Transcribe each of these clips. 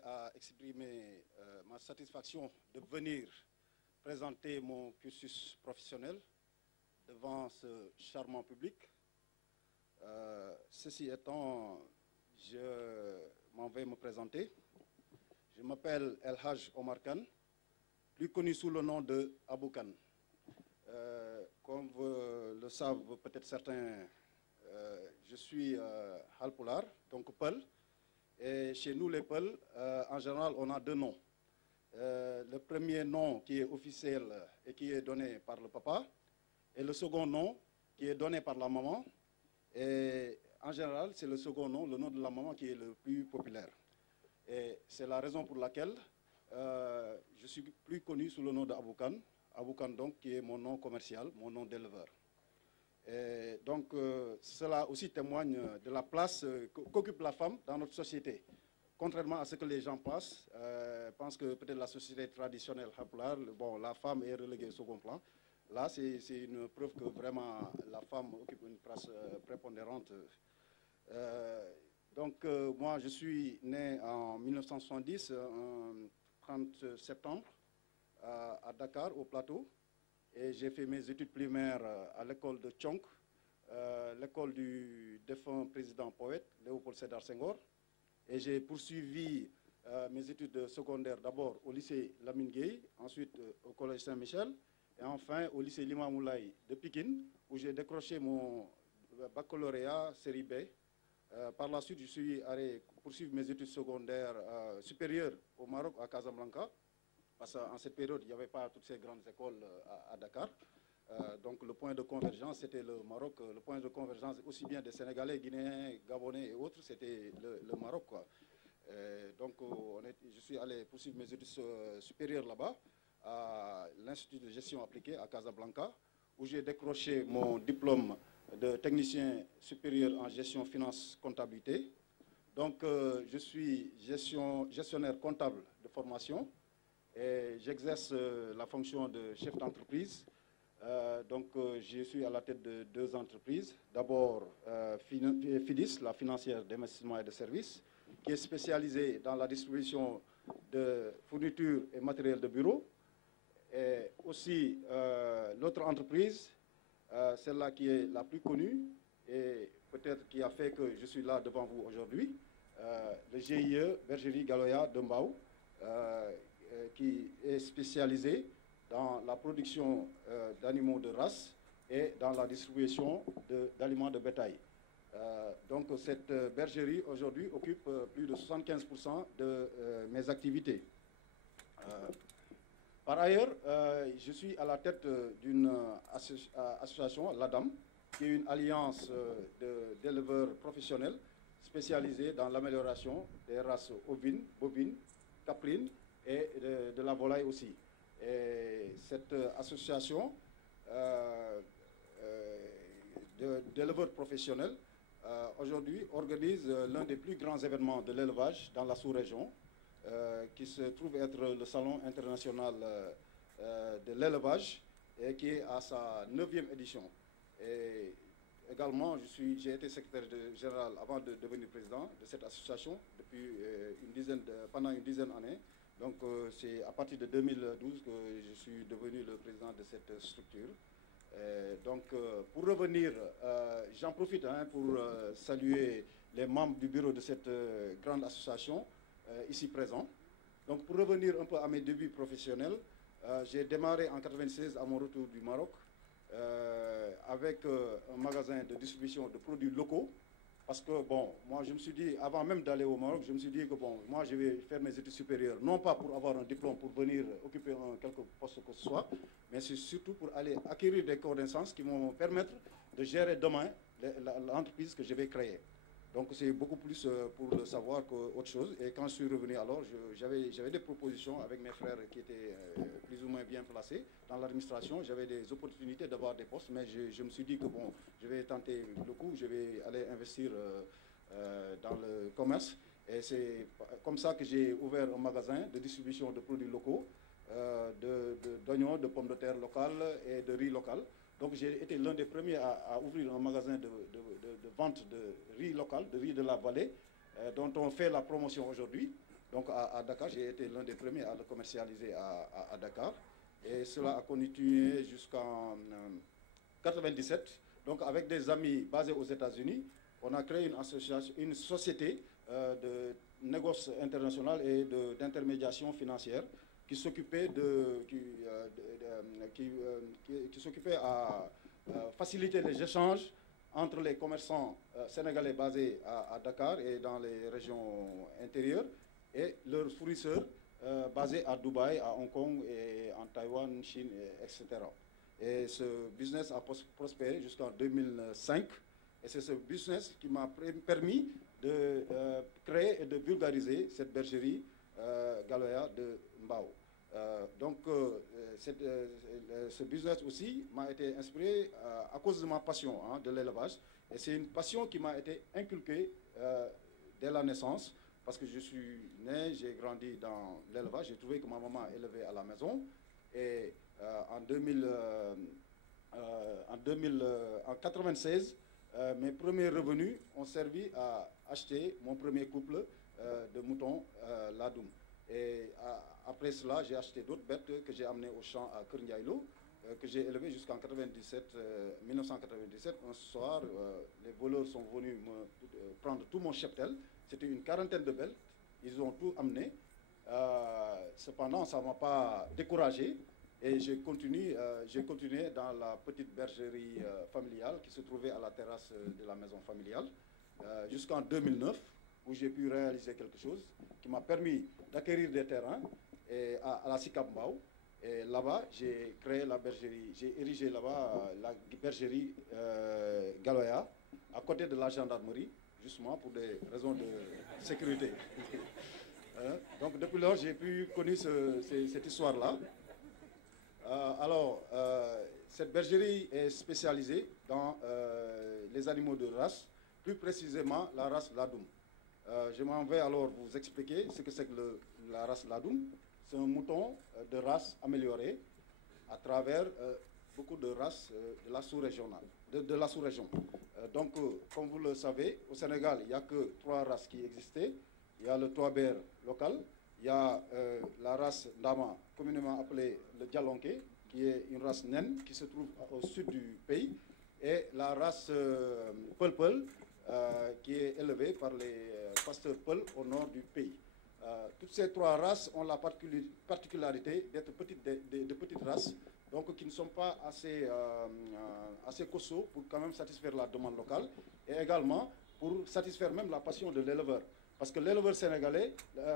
tenais à exprimer ma satisfaction de venir présenter mon cursus professionnel devant ce charmant public. Ceci étant, je m'en vais me présenter. Je m'appelle El Hadj Omar Kane, plus connu sous le nom de Abou Kane. Comme le savent peut-être certains, je suis Halpulaar, donc Peul. Et chez nous, les Peuls, en général, on a deux noms. Le premier nom qui est officiel et qui est donné par le papa, et le second nom qui est donné par la maman. Et en général, c'est le second nom, le nom de la maman, qui est le plus populaire. Et c'est la raison pour laquelle je suis plus connu sous le nom d'Abou Kane. Abou Kane, donc, qui est mon nom commercial, mon nom d'éleveur. Et donc, cela aussi témoigne de la place qu'occupe la femme dans notre société. Contrairement à ce que les gens pensent que peut-être la société traditionnelle Halpulaar, bon, la femme est reléguée au second plan. Là, c'est une preuve que vraiment la femme occupe une place prépondérante. Moi, je suis né en 1970, en 30 septembre, à Dakar, au Plateau. Et j'ai fait mes études primaires à l'école de Tchonk, l'école du défunt président poète Léopold Sédar Senghor. Et j'ai poursuivi mes études secondaires d'abord au lycée Lamine Gueye, ensuite au collège Saint-Michel, et enfin au lycée Limamoulaye de Pikine, où j'ai décroché mon baccalauréat série B. Par la suite, je suis allé poursuivre mes études secondaires supérieures au Maroc, à Casablanca. Parce qu'en cette période, il n'y avait pas toutes ces grandes écoles à Dakar. Donc le point de convergence, c'était le Maroc. Le point de convergence, aussi bien des Sénégalais, Guinéens, Gabonais et autres, c'était le Maroc, quoi. Je suis allé poursuivre mes études supérieures là-bas, à l'Institut de gestion appliquée à Casablanca, où j'ai décroché mon diplôme de technicien supérieur en gestion, finance, comptabilité. Donc je suis gestionnaire comptable de formation. Et j'exerce la fonction de chef d'entreprise. Je suis à la tête de deux entreprises. D'abord, FIDIS, la financière d'investissement et de services, qui est spécialisée dans la distribution de fournitures et matériel de bureau. Et aussi, l'autre entreprise, celle-là qui est la plus connue et peut-être qui a fait que je suis là devant vous aujourd'hui, le GIE Bergerie Galoya de Mbao, qui est spécialisé dans la production d'animaux de race et dans la distribution d'aliments de bétail. Donc cette bergerie aujourd'hui occupe plus de 75% de mes activités. Par ailleurs, je suis à la tête d'une association, l'ADAM, qui est une alliance d'éleveurs professionnels spécialisés dans l'amélioration des races ovines, bovines, caprines, et de la volaille aussi. Et cette association d'éleveurs professionnels aujourd'hui organise l'un des plus grands événements de l'élevage dans la sous-région, qui se trouve être le Salon international de l'élevage et qui est à sa 9e édition. Et également, j'ai été secrétaire général avant de devenir président de cette association depuis pendant une dizaine d'années. Donc c'est à partir de 2012 que je suis devenu le président de cette structure. Pour revenir, j'en profite pour saluer les membres du bureau de cette grande association ici présents. Donc pour revenir un peu à mes débuts professionnels, j'ai démarré en 1996 à mon retour du Maroc avec un magasin de distribution de produits locaux. Parce que, bon, moi, je me suis dit, avant même d'aller au Maroc, je me suis dit que, bon, moi, je vais faire mes études supérieures, non pas pour avoir un diplôme, pour venir occuper quelque poste que ce soit, mais c'est surtout pour aller acquérir des connaissances qui vont me permettre de gérer demain l'entreprise que je vais créer. Donc, c'est beaucoup plus pour le savoir qu'autre chose. Et quand je suis revenu, alors, j'avais des propositions avec mes frères qui étaient plus ou moins bien placés dans l'administration. J'avais des opportunités d'avoir des postes, mais je me suis dit que, bon, je vais tenter le coup, je vais aller investir dans le commerce. Et c'est comme ça que j'ai ouvert un magasin de distribution de produits locaux, d'oignons, de pommes de terre locales et de riz local. Donc j'ai été l'un des premiers à ouvrir un magasin de vente de riz local, de riz de la vallée, dont on fait la promotion aujourd'hui. Donc à Dakar, j'ai été l'un des premiers à le commercialiser à Dakar. Et cela a continué jusqu'en 1997. Donc avec des amis basés aux États-Unis, on a créé une société de négoce international et d'intermédiation financière qui s'occupait qui s'occupait à faciliter les échanges entre les commerçants sénégalais basés à Dakar et dans les régions intérieures et leurs fournisseurs basés à Dubaï, à Hong Kong et en Taïwan, Chine, etc. Et ce business a prospéré jusqu'en 2005. Et c'est ce business qui m'a permis de créer et de vulgariser cette bergerie Galoya de Mbao. Ce business aussi m'a été inspiré à cause de ma passion de l'élevage. Et c'est une passion qui m'a été inculquée dès la naissance, parce que je suis né, j'ai grandi dans l'élevage. J'ai trouvé que ma maman élevait à la maison. Et en 1996, mes premiers revenus ont servi à acheter mon premier couple de moutons Ladoum. Et après cela, j'ai acheté d'autres bêtes que j'ai amenées au champ à Kernyaïlo, que j'ai élevées jusqu'en 1997. Un soir, les voleurs sont venus me prendre tout mon cheptel. C'était une quarantaine de bêtes. Ils ont tout amené. Cependant, ça ne m'a pas découragé. Et j'ai continué dans la petite bergerie familiale qui se trouvait à la terrasse de la maison familiale jusqu'en 2009, où j'ai pu réaliser quelque chose qui m'a permis d'acquérir des terrains à la SICAP Mbao. Et là-bas, j'ai créé la bergerie, j'ai érigé là-bas la bergerie Galoya, à côté de la gendarmerie, justement pour des raisons de sécurité. Donc depuis lors, j'ai pu connaître cette histoire-là. Cette bergerie est spécialisée dans les animaux de race, plus précisément la race Ladoum. Je m'en vais alors vous expliquer ce que c'est que la race Ladoum. C'est un mouton de race améliorée à travers beaucoup de races de la sous-région. Comme vous le savez, au Sénégal, il n'y a que 3 races qui existaient. Il y a le Touaber local, il y a la race Ndama, communément appelée le Djalonké, qui est une race naine qui se trouve au sud du pays, et la race Peul, qui est élevée par les pasteurs Peul au nord du pays. Toutes ces 3 races ont la particularité d'être de petites races, donc qui ne sont pas assez costauds pour quand même satisfaire la demande locale, et également pour satisfaire même la passion de l'éleveur. Parce que l'éleveur sénégalais,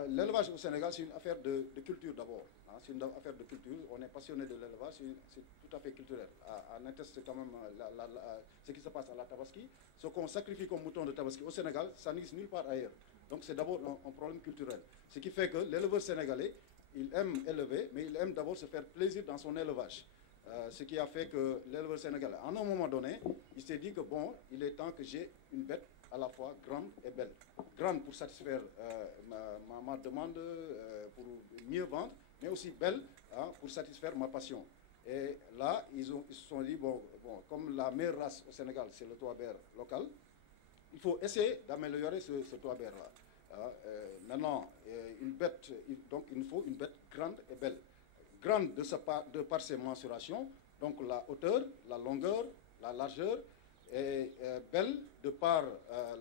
l'élevage au Sénégal, c'est une affaire de culture d'abord. C'est une affaire de culture. On est passionné de l'élevage, c'est tout à fait culturel. On atteste quand même ce qui se passe à la Tabaski. Ce qu'on sacrifie comme mouton de Tabaski au Sénégal, ça n'existe nulle part ailleurs. Donc c'est d'abord un problème culturel. Ce qui fait que l'éleveur sénégalais, il aime élever, mais il aime d'abord se faire plaisir dans son élevage. Ce qui a fait que l'éleveur sénégalais, à un moment donné, il s'est dit que bon, il est temps que j'ai une bête à la fois grande et belle. Grande pour satisfaire ma demande, pour mieux vendre, mais aussi belle pour satisfaire ma passion. Et là, ils se sont dit, bon, comme la meilleure race au Sénégal, c'est le Touaber local, il faut essayer d'améliorer ce Touaber-là. Maintenant, donc il nous faut une bête grande et belle. Grande de par ses mensurations, donc la hauteur, la longueur, la largeur, et belle de par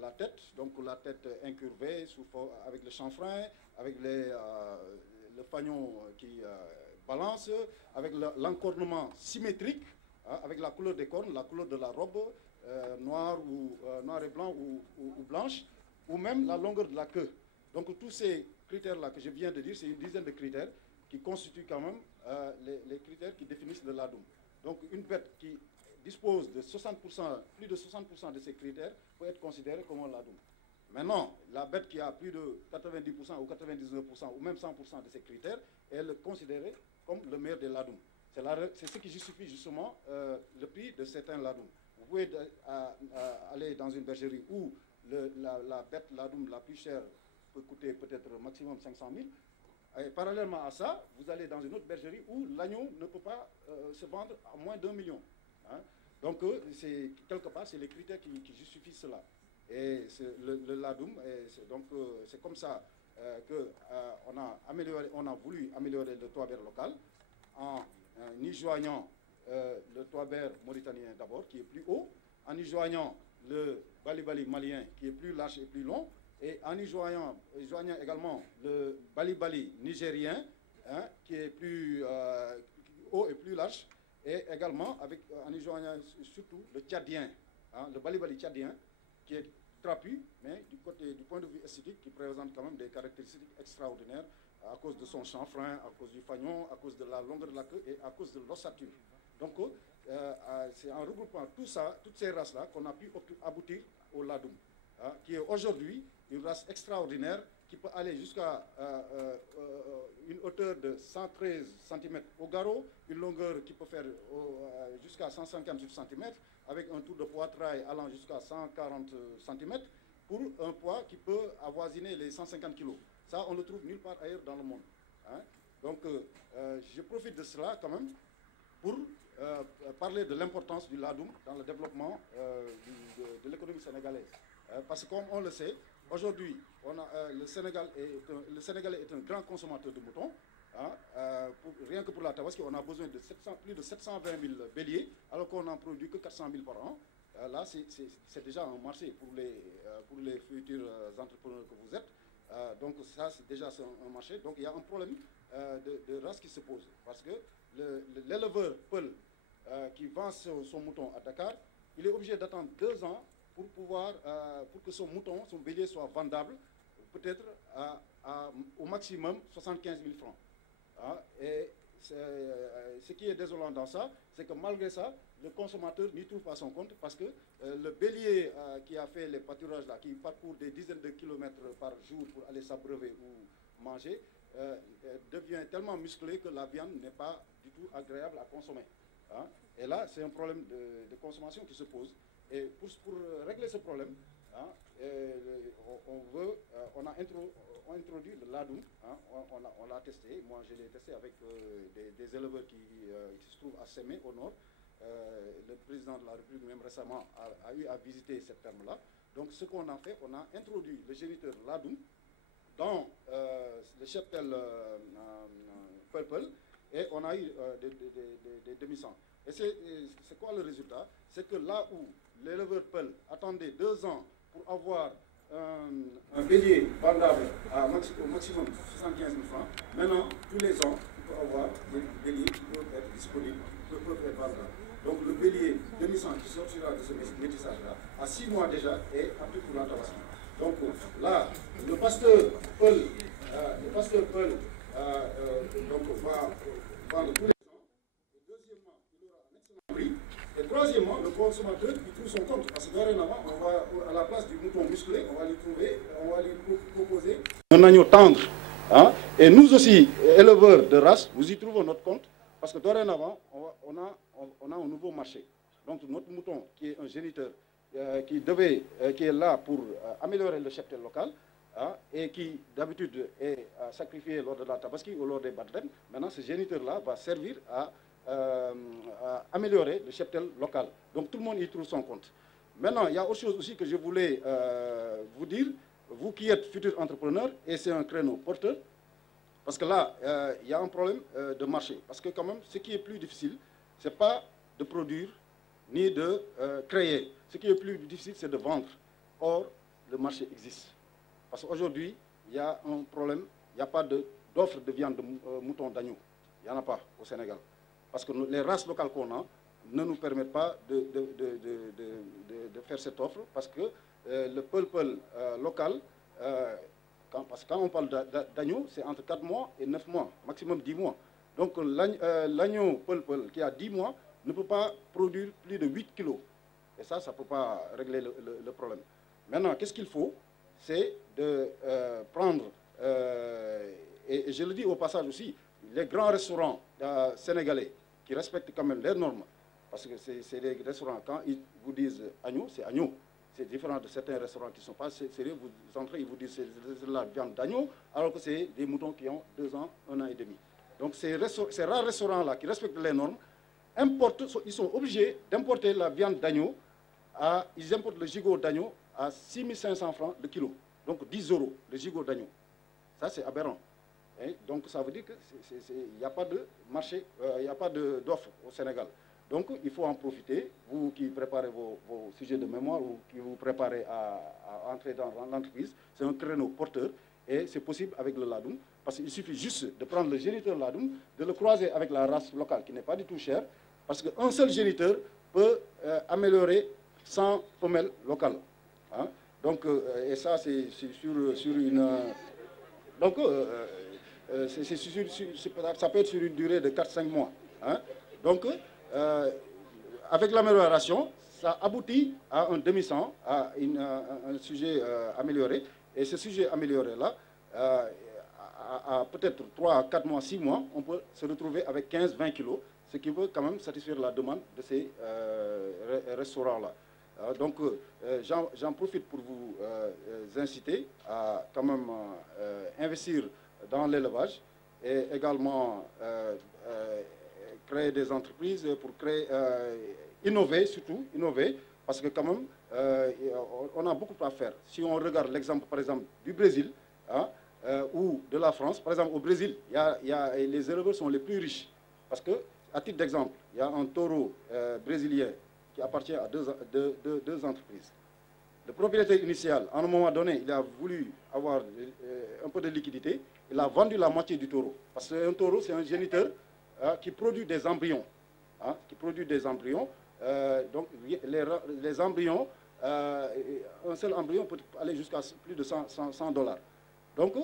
la tête, donc la tête incurvée avec le chanfrein, avec le fanion qui balance, avec l'encornement symétrique, avec la couleur des cornes, la couleur de la robe, noir et blanc ou blanche, ou même la longueur de la queue. Donc tous ces critères-là que je viens de dire, c'est une dizaine de critères qui constituent quand même les critères qui définissent le Ladoum. Donc une bête qui dispose de 60%, plus de 60% de ces critères peut être considérée comme un Ladoum. Maintenant, la bête qui a plus de 90% ou 99% ou même 100% de ces critères, elle est considérée comme le meilleur des Ladoum. C'est ce qui justifie justement le prix de certains Ladoum. Vous pouvez aller dans une bergerie où la bête Ladoum la plus chère peut coûter peut-être maximum 500 000. Et parallèlement à ça, vous allez dans une autre bergerie où l'agneau ne peut pas se vendre à moins d'1 million. Donc, quelque part, c'est les critères qui justifient cela. Et le Ladoum, c'est comme ça on a voulu améliorer le toit local en y joignant le toit mauritanien d'abord, qui est plus haut, en y joignant le bali-bali malien, qui est plus large et plus long, et en y joignant également le bali-bali nigérien, hein, qui est plus haut et plus large, et également en y joignant surtout le tchadien, hein, le bali-bali tchadien, qui est trapu, mais du point de vue esthétique, qui présente quand même des caractéristiques extraordinaires à cause de son chanfrein, à cause du fanion, à cause de la longueur de la queue et à cause de l'ossature. Donc, c'est en regroupant tout ça, toutes ces races-là, qu'on a pu aboutir au ladoum, hein, qui est aujourd'hui une race extraordinaire qui peut aller jusqu'à une hauteur de 113 cm au garrot, une longueur qui peut faire jusqu'à 158 cm, avec un tour de poitrail allant jusqu'à 140 cm, pour un poids qui peut avoisiner les 150 kg. Ça, on le trouve nulle part ailleurs dans le monde. Hein. Donc, je profite de cela quand même pour parler de l'importance du ladoum dans le développement de l'économie sénégalaise. Parce que comme on le sait, aujourd'hui, le Sénégalais est un grand consommateur de moutons. Hein, rien que pour la Tabaski, on a besoin de plus de 720 000 béliers, alors qu'on n'en produit que 400 000 par an. Là, c'est déjà un marché pour les futurs entrepreneurs que vous êtes. Donc ça, c'est déjà un marché. Donc il y a un problème de race qui se pose. Parce que l'éleveur Peul qui vend son mouton à Dakar, il est obligé d'attendre 2 ans pour que son mouton, son bélier soit vendable, peut-être au maximum 75 000 francs. Et ce qui est désolant dans ça, c'est que malgré ça, le consommateur n'y trouve pas son compte parce que le bélier qui a fait les pâturages là, qui parcourt des dizaines de kilomètres par jour pour aller s'abreuver ou manger, devient tellement musclé que la viande n'est pas du tout agréable à consommer. Hein. Et là, c'est un problème de consommation qui se pose. Et pour régler ce problème, hein, on a introduit le ladoum, hein, on l'a testé. Moi, je l'ai testé avec des éleveurs qui se trouvent à Sémé, au nord. Le président de la République, même récemment, a eu à visiter cette ferme-là. Donc, ce qu'on a fait, on a introduit le géniteur ladoum dans le cheptel Peul, et on a eu des demi-sangs. Et c'est quoi le résultat? C'est que là où l'éleveur Peul attendait 2 ans pour avoir un bélier vendable au maximum 75 000 francs, maintenant, tous les ans, il peut avoir des béliers qui peuvent être disponibles, qui peuvent être vendables. Donc le bélier demi-sang qui sortira de ce métissage-là, à 6 mois déjà, est apte pour la Tabaski. Donc là, le pasteur Peul va vendre tous les ans. Et deuxièmement, il aura un excellent prix. Et troisièmement, le consommateur il trouve son compte. Parce que dorénavant, à la place du mouton musclé, on va lui proposer un agneau tendre. Hein? Et nous aussi, éleveurs de race, nous y trouvons notre compte. Parce que dorénavant, on a un nouveau marché. Donc notre mouton, qui est un géniteur, qui est là pour améliorer le cheptel local, hein, et qui d'habitude est sacrifié lors de la Tabaski ou lors des baptêmes, maintenant ce géniteur-là va servir à améliorer le cheptel local. Donc tout le monde y trouve son compte. Maintenant, il y a autre chose aussi que je voulais vous dire, vous qui êtes futurs entrepreneurs, et c'est un créneau porteur, parce que là, il y a un problème de marché. Parce que quand même, ce qui est plus difficile, ce n'est pas de produire ni de créer. Ce qui est plus difficile, c'est de vendre. Or, le marché existe. Parce qu'aujourd'hui, il y a un problème, il n'y a pas d'offre de viande de mouton d'agneau. Il n'y en a pas au Sénégal. Parce que les races locales qu'on a ne nous permettent pas de faire cette offre. Parce que le peul local, parce que quand on parle d'agneau, c'est entre 4 mois et 9 mois, maximum 10 mois. Donc l'agneau peul qui a 10 mois ne peut pas produire plus de 8 kilos. Et ça ne peut pas régler le problème. Maintenant, qu'est-ce qu'il faut? C'est de prendre, et je le dis au passage aussi, les grands restaurants sénégalais qui respectent quand même les normes, parce que c'est des restaurants, quand ils vous disent agneau, c'est agneau. C'est différent de certains restaurants qui ne sont pas sérieux. Vous entrez, ils vous disent c'est la viande d'agneau, alors que c'est des moutons qui ont 2 ans, 1 an et demi. Donc ces rares restaurants-là qui respectent les normes, ils sont obligés d'importer la viande d'agneau, ils importent le gigot d'agneau à 6 500 francs le kilo, donc 10 € le gigot d'agneau. Ça, c'est aberrant. Et donc, ça veut dire qu'il n'y a pas de marché, il n'y a pas d'offre au Sénégal. Donc, il faut en profiter, vous qui préparez vos sujets de mémoire ou qui vous préparez à entrer dans l'entreprise. C'est un créneau porteur et c'est possible avec le ladoum parce qu'il suffit juste de prendre le géniteur ladoum, de le croiser avec la race locale qui n'est pas du tout chère parce qu'un seul géniteur peut améliorer 100 femelles locales. Hein? Donc, et ça, c'est sur une... donc, ça peut être sur une durée de 4-5 mois. Hein? Donc, avec l'amélioration, ça aboutit à un demi-sang, à un sujet amélioré. Et ce sujet amélioré-là, à peut-être 3, 4 mois, 6 mois, on peut se retrouver avec 15-20 kilos, ce qui peut quand même satisfaire la demande de ces restaurants-là. Donc, j'en profite pour vous inciter à quand même investir dans l'élevage et également créer des entreprises pour innover, surtout innover, parce que quand même, on a beaucoup à faire. Si on regarde l'exemple, par exemple, du Brésil hein, ou de la France, par exemple, au Brésil, les éleveurs sont les plus riches. Parce que, à titre d'exemple, il y a un taureau brésilien qui appartient à deux entreprises. Le propriétaire initial, à un moment donné, il a voulu avoir un peu de liquidité. Il a vendu la moitié du taureau. Parce qu'un taureau, c'est un géniteur qui produit des embryons. Hein, qui produit des embryons. Donc, les embryons, un seul embryon peut aller jusqu'à plus de $100. Donc,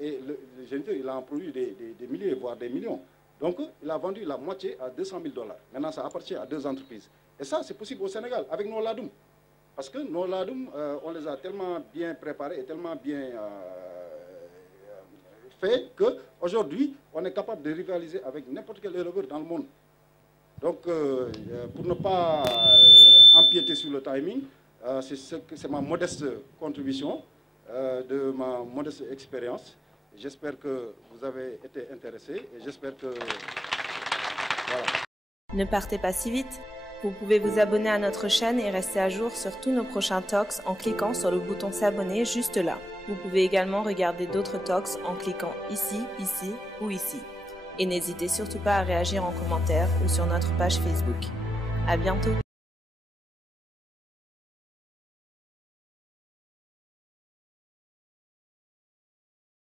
et le géniteur, il a en produit des milliers, voire des millions. Donc, il a vendu la moitié à $200 000. Maintenant, ça appartient à deux entreprises. Et ça, c'est possible au Sénégal, avec nos ladoum. Parce que nos ladoum, on les a tellement bien préparés et tellement bien faits qu'aujourd'hui, on est capable de rivaliser avec n'importe quel éleveur dans le monde. Donc, pour ne pas empiéter sur le timing, c'est ma modeste contribution, de ma modeste expérience. J'espère que vous avez été intéressés et j'espère que... Voilà. Ne partez pas si vite. Vous pouvez vous abonner à notre chaîne et rester à jour sur tous nos prochains talks en cliquant sur le bouton s'abonner juste là. Vous pouvez également regarder d'autres talks en cliquant ici, ici ou ici. Et n'hésitez surtout pas à réagir en commentaire ou sur notre page Facebook. À bientôt!